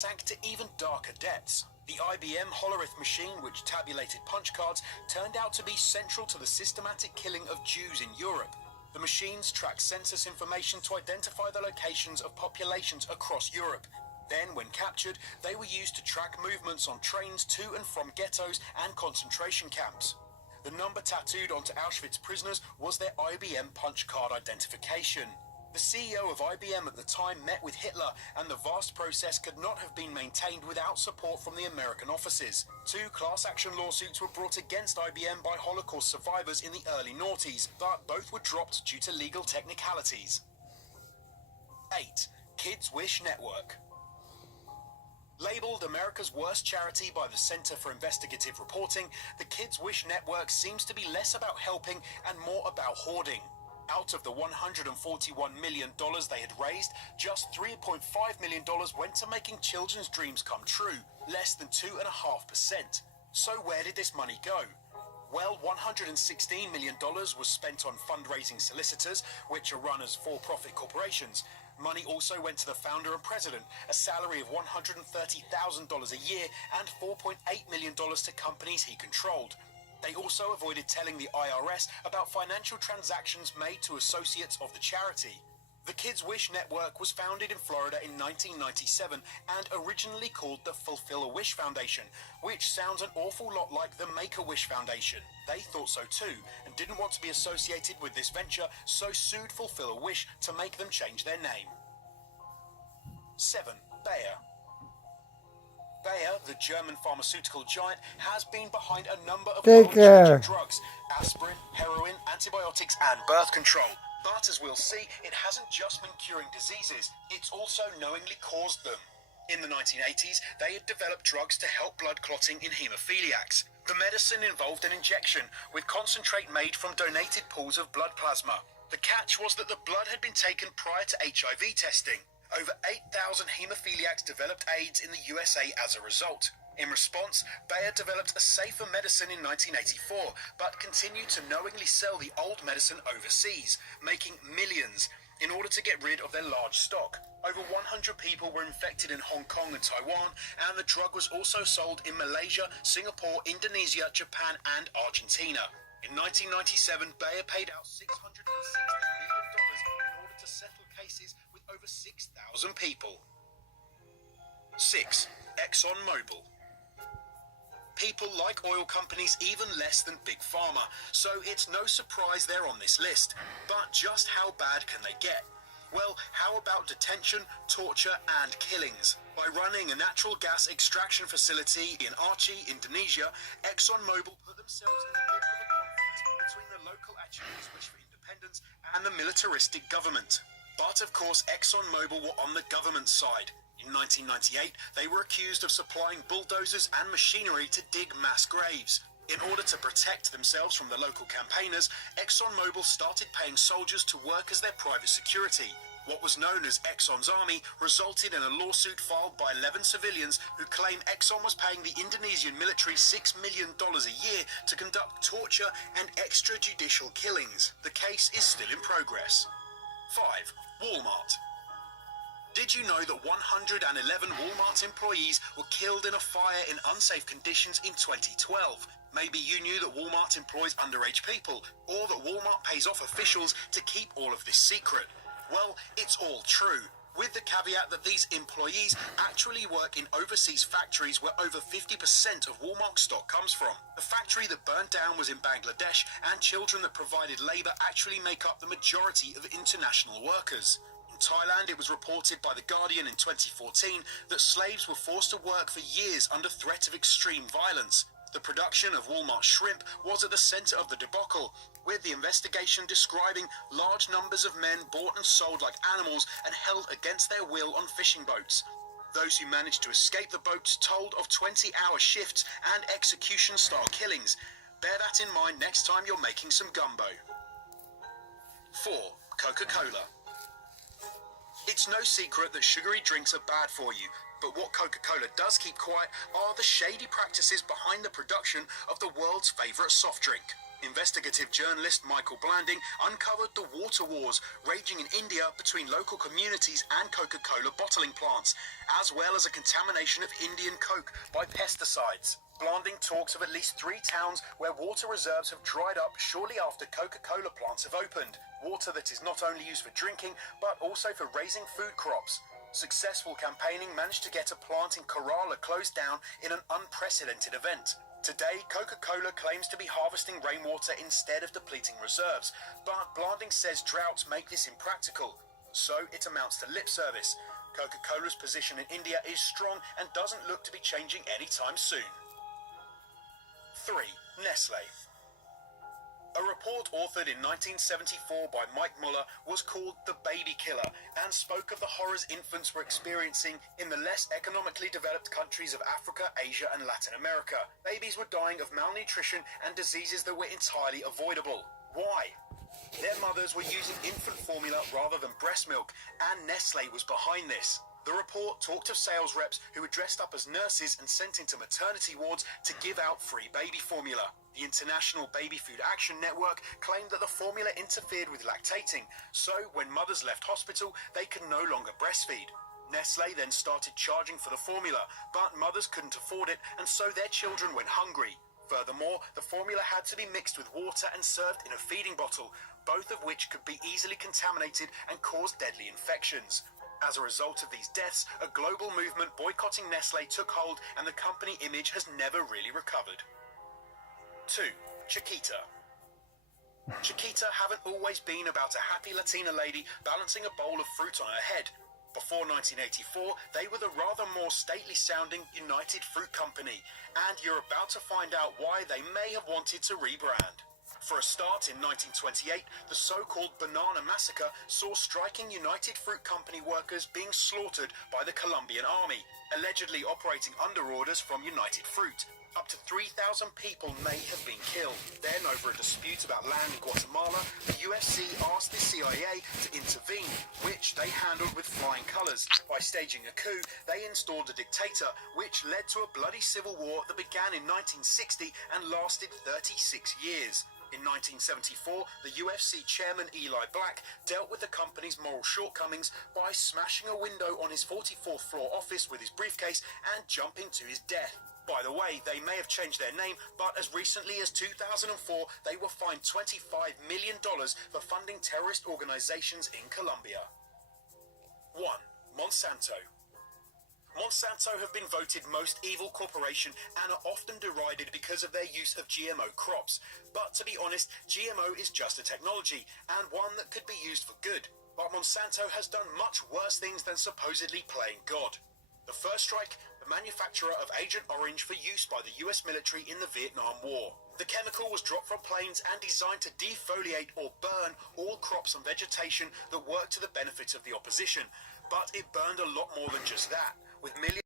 sank to even darker depths. The IBM Hollerith machine, which tabulated punch cards, turned out to be central to the systematic killing of Jews in Europe. The machines tracked census information to identify the locations of populations across Europe. Then, when captured, they were used to track movements on trains to and from ghettos and concentration camps. The number tattooed onto Auschwitz prisoners was their IBM punch card identification. The CEO of IBM at the time met with Hitler, and the vast process could not have been maintained without support from the American offices. 2 class action lawsuits were brought against IBM by Holocaust survivors in the early noughties, but both were dropped due to legal technicalities. 8. Kids Wish Network. Labeled America's worst charity by the Center for Investigative Reporting, the Kids Wish Network seems to be less about helping and more about hoarding. Out of the $141 million they had raised, just $3.5 million went to making children's dreams come true, less than 2.5%. So where did this money go? Well, $116 million was spent on fundraising solicitors, which are run as for-profit corporations. Money also went to the founder and president, a salary of $130,000 a year, and $4.8 million to companies he controlled. They also avoided telling the IRS about financial transactions made to associates of the charity. The Kids Wish Network was founded in Florida in 1997 and originally called the Fulfill a Wish Foundation, which sounds an awful lot like the Make-A-Wish Foundation. They thought so too and didn't want to be associated with this venture, so sued Fulfill a Wish to make them change their name. 7. Bayer. Bayer, the German pharmaceutical giant, has been behind a number of world-changing drugs: aspirin, heroin, antibiotics, and birth control. But as we'll see, it hasn't just been curing diseases, it's also knowingly caused them. In the 1980s, they had developed drugs to help blood clotting in haemophiliacs. The medicine involved an injection with concentrate made from donated pools of blood plasma. The catch was that the blood had been taken prior to HIV testing. Over 8,000 haemophiliacs developed AIDS in the USA as a result. In response, Bayer developed a safer medicine in 1984, but continued to knowingly sell the old medicine overseas, making millions in order to get rid of their large stock. Over 100 people were infected in Hong Kong and Taiwan, and the drug was also sold in Malaysia, Singapore, Indonesia, Japan, and Argentina. In 1997, Bayer paid out $660 million in order to settle cases with over 6,000 people. 6. ExxonMobil. People like oil companies even less than Big Pharma, so it's no surprise they're on this list. But just how bad can they get? Well, how about detention, torture, and killings? By running a natural gas extraction facility in Aceh, Indonesia, ExxonMobil put themselves in the middle of a conflict between the local Achene's wish for independence and the militaristic government. But of course, ExxonMobil were on the government side. In 1998, they were accused of supplying bulldozers and machinery to dig mass graves. In order to protect themselves from the local campaigners, ExxonMobil started paying soldiers to work as their private security. What was known as Exxon's Army resulted in a lawsuit filed by 11 civilians who claim Exxon was paying the Indonesian military $6 million a year to conduct torture and extrajudicial killings. The case is still in progress. 5. Walmart. Did you know that 111 Walmart employees were killed in a fire in unsafe conditions in 2012? Maybe you knew that Walmart employs underage people, or that Walmart pays off officials to keep all of this secret. Well, it's all true, with the caveat that these employees actually work in overseas factories where over 50% of Walmart stock comes from. The factory that burned down was in Bangladesh, and children that provided labor actually make up the majority of international workers. In Thailand, it was reported by The Guardian in 2014 that slaves were forced to work for years under threat of extreme violence. The production of Walmart shrimp was at the center of the debacle, with the investigation describing large numbers of men bought and sold like animals and held against their will on fishing boats. Those who managed to escape the boats told of 20-hour shifts and execution-style killings. Bear that in mind next time you're making some gumbo. 4. Coca-Cola. It's no secret that sugary drinks are bad for you, but what Coca-Cola does keep quiet are the shady practices behind the production of the world's favorite soft drink. Investigative journalist Michael Blanding uncovered the water wars raging in India between local communities and Coca-Cola bottling plants, as well as a contamination of Indian Coke by pesticides. Blanding talks of at least 3 towns where water reserves have dried up shortly after Coca-Cola plants have opened. Water that is not only used for drinking, but also for raising food crops. Successful campaigning managed to get a plant in Kerala closed down in an unprecedented event. Today, Coca-Cola claims to be harvesting rainwater instead of depleting reserves, but Blanding says droughts make this impractical, so it amounts to lip service. Coca-Cola's position in India is strong and doesn't look to be changing anytime soon. 3. Nestle. A report authored in 1974 by Mike Muller was called The Baby Killer and spoke of the horrors infants were experiencing in the less economically developed countries of Africa, Asia and Latin America. Babies were dying of malnutrition and diseases that were entirely avoidable. Why? Their mothers were using infant formula rather than breast milk, and Nestle was behind this. The report talked of sales reps who were dressed up as nurses and sent into maternity wards to give out free baby formula. The International Baby Food Action Network claimed that the formula interfered with lactating, so when mothers left hospital, they could no longer breastfeed. Nestle then started charging for the formula, but mothers couldn't afford it, and so their children went hungry. Furthermore, the formula had to be mixed with water and served in a feeding bottle, both of which could be easily contaminated and cause deadly infections. As a result of these deaths, a global movement boycotting Nestle took hold, and the company image has never really recovered. 2. Chiquita. Chiquita haven't always been about a happy Latina lady balancing a bowl of fruit on her head. Before 1984, they were the rather more stately-sounding United Fruit Company, and you're about to find out why they may have wanted to rebrand. For a start, in 1928, the so-called Banana Massacre saw striking United Fruit Company workers being slaughtered by the Colombian army, allegedly operating under orders from United Fruit. Up to 3,000 people may have been killed. Then, over a dispute about land in Guatemala, the UFC asked the CIA to intervene, which they handled with flying colours. By staging a coup, they installed a dictator, which led to a bloody civil war that began in 1960 and lasted 36 years. In 1974, the UFC chairman Eli Black dealt with the company's moral shortcomings by smashing a window on his 44th floor office with his briefcase and jumping to his death. By the way, they may have changed their name, but as recently as 2004, they were fined $25 million for funding terrorist organizations in Colombia. 1. Monsanto. Monsanto have been voted most evil corporation and are often derided because of their use of GMO crops. But to be honest, GMO is just a technology, and one that could be used for good. But Monsanto has done much worse things than supposedly playing God. The first strike, the manufacturer of Agent Orange for use by the US military in the Vietnam War. The chemical was dropped from planes and designed to defoliate or burn all crops and vegetation that worked to the benefit of the opposition. But it burned a lot more than just that, with millions